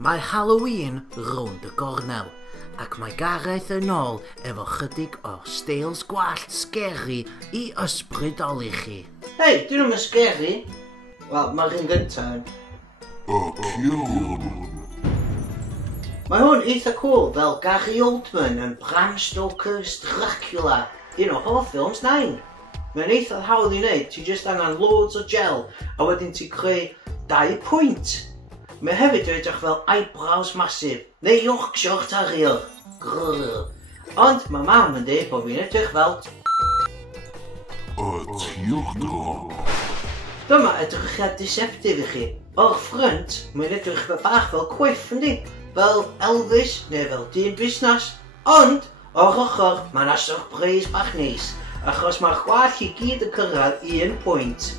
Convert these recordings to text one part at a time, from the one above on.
Mae Halloween rownd y gornel, ac mae Gareth yn ôl efo chydig o steils gwallt scary i ysbrydoli chi. Hei, dyn nhw'n scary. Wel, mae'r un gyntaf yn. Mae hwn eitha cool fel Gary Oldman yn Bram Stoker's Dracula, un o horror films 9. Mae'n eitha hawdd i wneud, ti just angen loads o gel a wedyn ti creu 2 pwynt. Mae hefyd yn edrych fel eyebrows masif, neu Yorkshire Terrier. Grrr. Ond mae mam yn dweud bod fi'n edrych fel Dyma edrychiad deceptif i chi. O'r ffrynt, mae'n edrych fel bach fel cwiff yndi, fel Elvis neu fel dyn busnas. Ond, o'r ochr, mae'n surprise bach neis, achos mae'r gwallt i gyd yn cyrraedd 1 pwynt.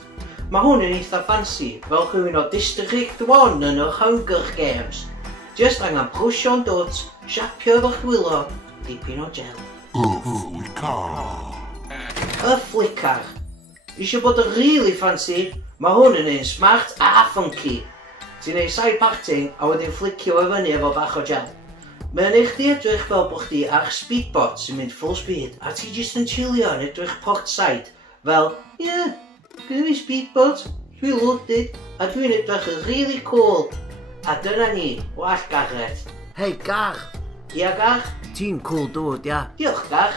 Mae hwn yn eitha fancy, fel rhywun o District 1 yn yr Hunger Games. Just angen brwsio'n dwt, siapio efo'ch dwylo, dipyn o gel. Y flicar. Isio bod yn really fancy, mae hwn yn un smart a funky. Ti'n neud side parting a wedyn flicio efo fyny efo bach o gel. Mae'n eich di edrych fel bod chdi ar speedbot sy'n mynd full speed a ti jyst yn chillio yn edrych port side. Fel, yeah, gyda fi speedbot, dwi'n loaded a dwi'n edrych yn really cool. A dyna ni, wallt Gareth. Hei, Gar, Ia Gar? ti'n cool dude, ia? Diolch Gar.